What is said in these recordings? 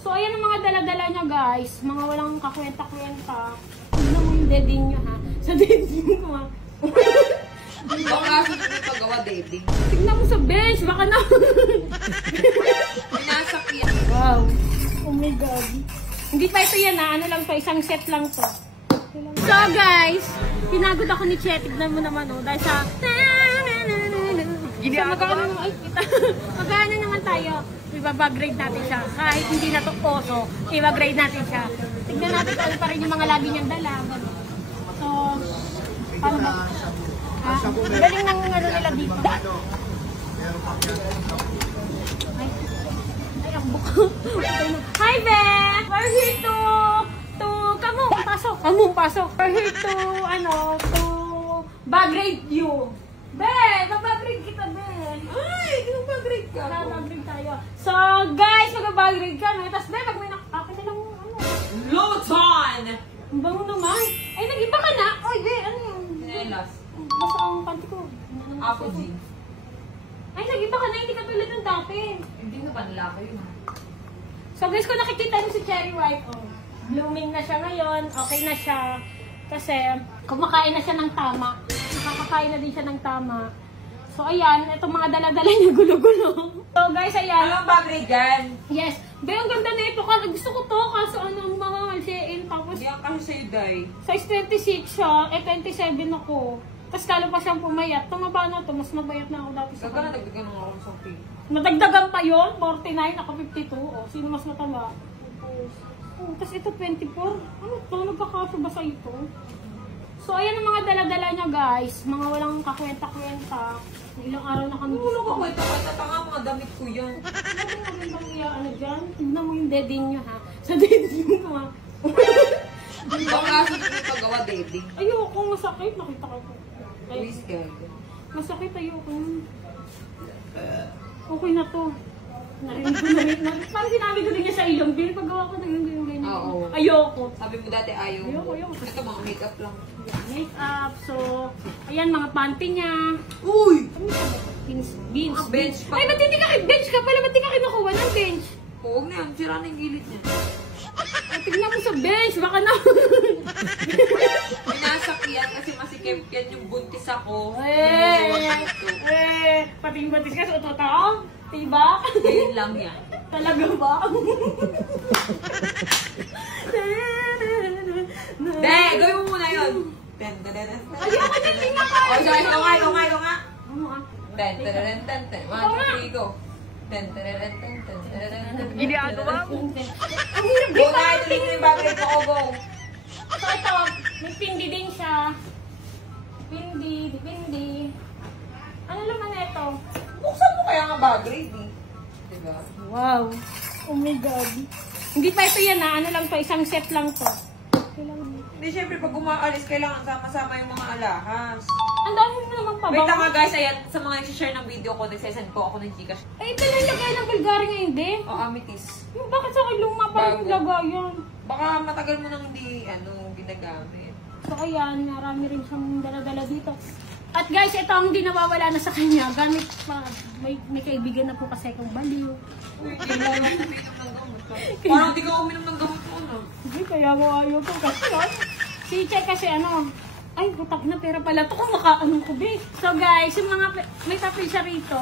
So, ayan ang mga dala-dala niya, guys. Mga walang kakwenta-kwenta. Tignan mo yung deding niya, ha? Sa deding ko, ha? Baka sa paggawa, deding. Tignan mo sa bench. Baka na. Pinasakyan. Wow. Oh my God. Hindi pa ito yan, ha? Ano lang to? Isang set lang to. So, guys. Pinagod ako ni Che. Tignan mo naman, oh. Dahil sa... Magkano naman tayo? Ibabag-grade natin siya. Kahit hindi na to poso, ibag-grade natin siya. Tignan natin kung ano pa rin yung mga lagi niyang dala. So, paano ba? Galing ng ano nila dito. Ay, ang buko. Hi, Beth! We're here to kamong, pasok. Kamong, pasok. We're here to, to bag-grade you. Ben, mag-grade kita, Ben. Ay, mag-grade ka. Mag-grade tayo. So, guys, mag-grade ka, no? Tapos, Ben, pag may nakakapin na lang, Luton! Ang bango naman. Ay, nag-iba ka na. Oy, Ben, ano yun? Nelas. Basta ang panty ko. Apple G. Ay, nag-iba ka na. Hindi ka tulad ng dati. Hindi na panlaki yun. So, guys, kung nakikita niyo si Cherry White, blooming na siya ngayon. Okay na siya. Kasi, kumakain na siya ng tama. Nakakakain na din siya ng tama. So, ayan. Itong mga dala-dala niya gulo-gulo. So, guys, ayan. Anong bag-grade yan? Yes. Be, ang ganda na ito. Gusto ko to. Kaso, ang mga Shein. Tapos, Hindi ang kasi sa'yo, Day. size 26 siya. 27 ako. Tapos, lalo pa siyang pumayat. Tumaba na to. Mas mabayat na ako dati sa Saka na nagdagan ng ako sa pin. Nadagdagan pa yun. 49. Ako 52. Sino mas matama? Tapos, ito 24. Ano to? Nagkakaso ba sa ito? So, ayan ang mga dala-dala niya, guys. Mga walang kakwenta-kwenta. Ilang araw na kami. Wala ko kwenta. Tanga mga damit ko yan. Ano magandang ano dyan? Tignan mo yung deding niyo, ha? Sa deding ko, ha? Baka sa paggawa, deding. Ayoko, masakit. Nakita ko po. Please, God. Masakit, ayoko. Okay na to. Narinig ko na rin. Parang sinabi ko din niya sa ilong. Bill, paggawa ko ng ganyan. Oo. Ayoko. Sabi mo dati ayaw. Ayoko. Ito mga makeup lang. Makeup. So, ayan, mga panty niya. Uy! Beans. Mga bench pa. Ay, ba't hindi ka bench ka pala? Ba't hindi ka kinukuha ng bench? Huwag na yan. Sira na yung gilid niya. Ay, tignan mo sa bench. Baka na. Pinasakyan kasi masikip yan yung buntis ako. Pating-batis ka sa totoo? Diba? Ngayon lang yan. Talaga ba? De, gawin mo muna yun. Ayoko na, tingnan ka. O, sorry, ito nga. Ano ah? Ten, ten, ten, ten, ten. 1, 2, 3, go. Ten, ten, ten, ten, ten, ten, ten. Ginagawa mo. Ang hirap Go din na, ito yung bagay ko, go. So ito, may pindi din siya. Pindi. Ano naman na ito? Buksan mo kaya nga bagay, di. Diba? Wow. Oh my God. Hindi pa ito yan, ha? Ano lang to? Isang set lang to. Hindi, syempre, pag umaalis, kailangan sama-sama yung mga alahas. Ang dami mo naman pa ba? Wait nga guys, ayan, sa mga nag-share ng video ko, nagsesend po ako ng Gcash. Ay, ito lang lagay ng Bulgari ngayon, di? O, amethyst. Yung bakit sa akin luma pa yung Bago. lagayan? Baka matagal mo nang hindi, ginagamit. So, ayan, marami rin siyang dala-dala dito. At guys, ito ang hindi nawawala na sa kanya. Gamit pa, may kaibigan na po kasi akong baliw. Uy, hindi mo uminom ng gamot. Parang di ka uminom ng gamot mo, no? Hindi, kaya mo ayaw ko kasi yun. Si Che kasi ay, butak na pera pala ito kung makaanong ko, be. So guys, yung mga, may papel siya rito.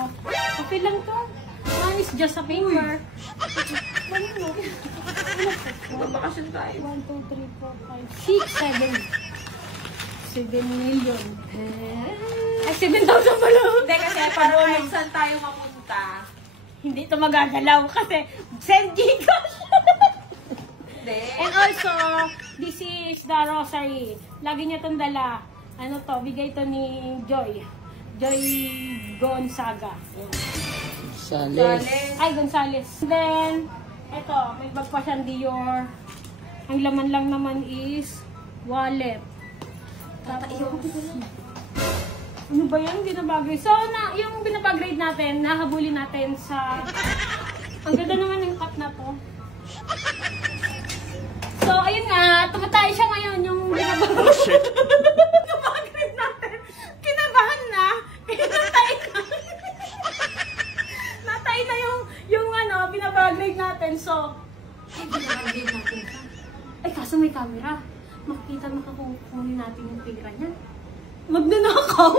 Papel lang to. One is just a paper. Magbabakasyon tayo. 1, 2, 3, 4, 5, 6, 7 million. Ay, 7,000 pala. Hindi kasi para kahit saan tayo mapunta. Hindi ito magagalaw kasi send Gcash. Hindi. And also, this is the rosary. Lagi niya itong dala. Ano to? Bigay to ni Joy. Joy Gonzaga. Gonzales. Ay, Gonzales. Then, ito, may bag pa siyang Dior. Ang laman lang naman is wallet. Tapos, ano ba yan? Binabag-grade. So, yung binabag-grade natin, nahabulin natin sa... Ang ganda naman ng cut na to. So, ayun nga, tumatay siya ngayon yung binabag-grade natin. Kinabahan na. Natay na. Natay na yung binabag-grade natin. So, Ay, ginagawa natin siya. Ay, kaso may camera. Makakunin natin yung pera niya. Magnanakaw.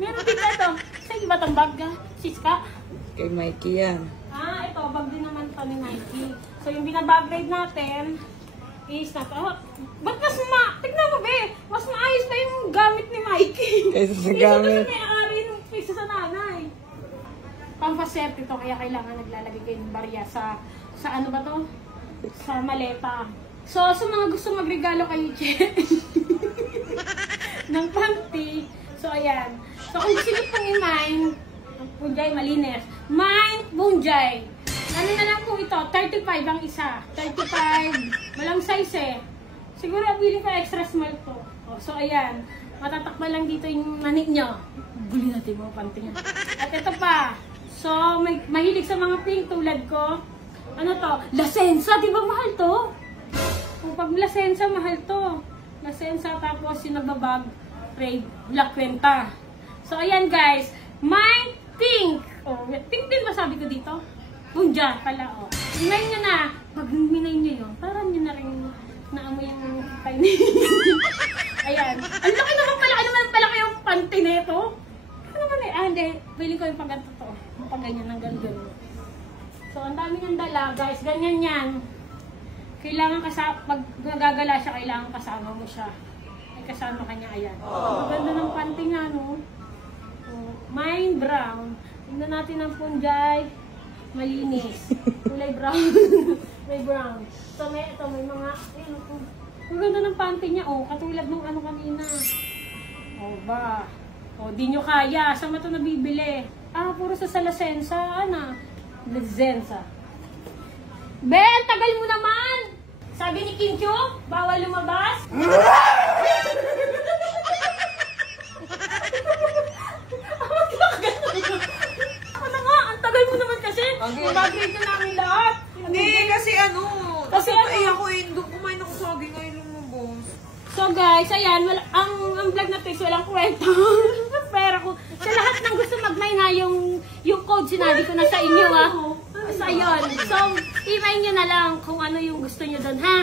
Meron din ito. Sa iba itong bag ka? Siska? Kay Mikey yan. Ito, bag din naman ito ni Mikey. So, yung binabag ride natin is ba't tignan mo be, mas maayos pa yung gamit ni Mikey. Kaysa sa gamit. Kaysa may-ari nung kaysa sa nanay. Pampaserte ito, kaya kailangan naglalagay kayo ng barya sa ano ba to? Sa maleta. So, sa mga gusto magregalo kay Che ng panty, so ayan. So, kung gusto nyo pong i-mine, Bunjay Malines. Mine Bunjay. Ano na lang po ito? 35 ang isa. 35. Walang size eh. Siguro bilhin ko extra small to. Oh, so, ayan. Matatakpan lang dito yung manik nyo. Buli natin mga panty niya. At ito pa. So, mahilig sa mga pink tulad ko. Ano to? Lasensa. Di ba mahal to? Kung pag Lasensa, mahal to. Lasensa, tapos yung nagbabag, Raid, Black Quenta. So, ayan guys. Mine pink. Oh, pink din ba sabi ko dito? Bunja pala, oh. Minay nyo na. Pag minay nyo yun, parang nyo na rin naamoy yung kain. Ayan. Ang laki naman pala. Ano naman pala kayong panty na ito? Ano naman eh? Hindi. Pwede ko yung pagganto to. Yung pagganyan ng ganyan. So, ang dami ng dala, guys. Ganyan yan. Kailangan pag nagagala siya, kailangan kasama mo siya. Ay, kasama kanya, ayan. Ang ganda ng panty nga, no? Oh, mine brown. Tingnan natin ang Punjay. Malinis. Kulay brown. May brown. So, may mga, ayan, ang ganda ng panty niya, oh. Katulad ng ano kanina. Oh, ba? Oh, di nyo kaya. Saan mo ito nabibili? Puro sa Lasensa, ana. Lasensa. Ben, tagal mo naman! Sabi ni King Chu, bawal lumabas. Ano nga, ang tagal mo naman kasi. Mag-grade na namin lahat. Hindi, kasi Kasi ako doon kumain ako sa saging ngayon lumabas. So guys, ayan, ang vlog na ito walang kwento. Pero sa lahat ng gusto mag-mine ha, yung code sinabi ko na sa inyo ha. So ayun, so i-mine nyo na lang kung ano yung gusto nyo doon ha.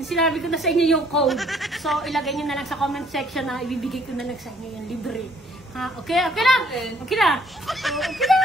Sinabi ko na sa inyo yung code. So ilagay nyo na lang sa comment section na ibibigay ko na lang sa inyo yung libre. Ha, okay? Okay lang? Okay na? Okay na?